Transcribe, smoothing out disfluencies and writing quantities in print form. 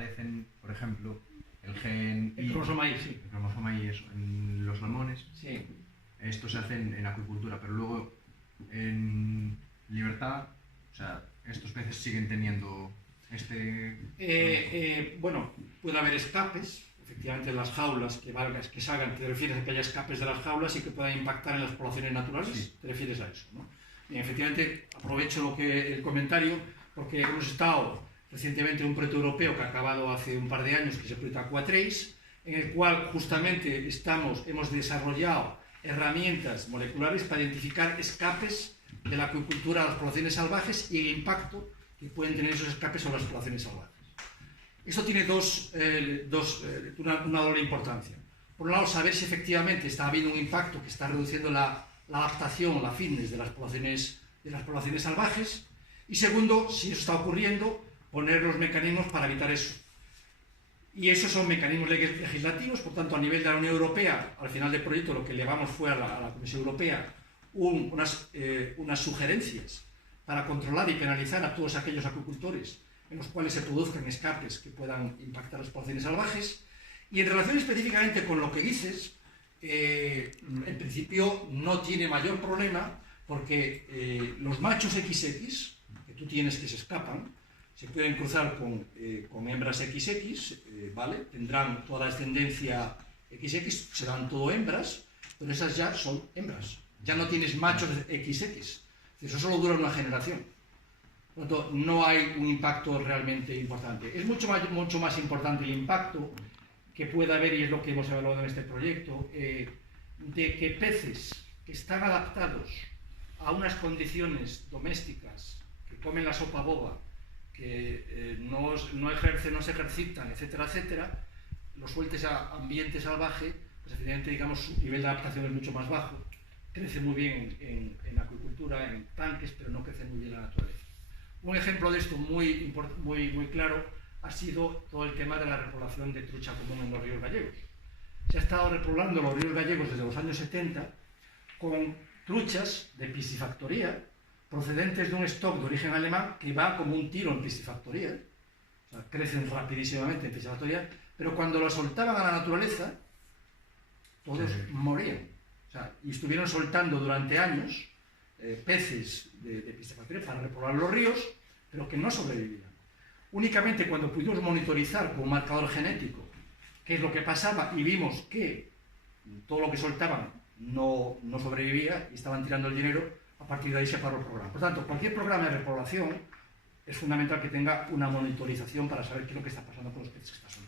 aparecen, por ejemplo, el gen El Y, cromosoma Y, sí. el cromosoma Y, eso, en los salmones. Sí. Esto se hace en acuicultura, pero luego en libertad, o sea, estos peces siguen teniendo Bueno, puede haber escapes, efectivamente, en las jaulas que salgan. ¿Te refieres a que haya escapes de las jaulas y que puedan impactar en las poblaciones naturales? Sí. ¿Te refieres a eso, no? Bien, efectivamente, aprovecho el comentario porque hemos estado recientemente en un proyecto europeo que ha acabado hace un par de años, que es el proyecto Aqua3, en el cual justamente hemos desarrollado herramientas moleculares para identificar escapes de la acuicultura a las poblaciones salvajes y el impacto que pueden tener esos escapes sobre las poblaciones salvajes. Esto tiene una doble importancia. Por un lado, saber si efectivamente está habiendo un impacto que está reduciendo la adaptación, la fitness de las poblaciones salvajes, y segundo, si eso está ocurriendo, poner los mecanismos para evitar eso. Y esos son mecanismos legislativos, por tanto, a nivel de la Unión Europea, al final del proyecto lo que elevamos fue a la Comisión Europea unas sugerencias para controlar y penalizar a todos aquellos acuicultores en los cuales se produzcan escapes que puedan impactar las poblaciones salvajes. Y en relación específicamente con lo que dices, en principio no tiene mayor problema porque los machos XX, que tú tienes que se escapan, se pueden cruzar con hembras XX, ¿vale? Tendrán toda la descendencia XX, serán todo hembras, pero esas ya son hembras. Ya no tienes machos XX. Eso solo dura una generación. Por lo tanto, no hay un impacto realmente importante. Es mucho más importante el impacto que pueda haber, y es lo que hemos evaluado en este proyecto, de que peces que están adaptados a unas condiciones domésticas, que comen la sopa boba, que no se ejercitan, etcétera, etcétera, los sueltes a ambiente salvaje, pues evidentemente, digamos, su nivel de adaptación es mucho más bajo. Crece muy bien en acuicultura, en tanques, pero no crece muy bien en la naturaleza. Un ejemplo de esto muy claro ha sido todo el tema de la repoblación de trucha común en los ríos gallegos. Se ha estado repoblando los ríos gallegos desde los años 70 con truchas de piscifactoría procedentes de un stock de origen alemán que va como un tiro en piscifactoría, o sea, crecen rapidísimamente en piscifactoría, pero cuando lo soltaban a la naturaleza, todos morían. O sea, y estuvieron soltando durante años peces de piscifactoría para repoblar los ríos, pero que no sobrevivían. Únicamente cuando pudimos monitorizar con un marcador genético qué es lo que pasaba y vimos que todo lo que soltaban no sobrevivía y estaban tirando el dinero, a partir de ahí se paró el programa. Por tanto, cualquier programa de repoblación es fundamental que tenga una monitorización para saber qué es lo que está pasando con los peces que están soltando.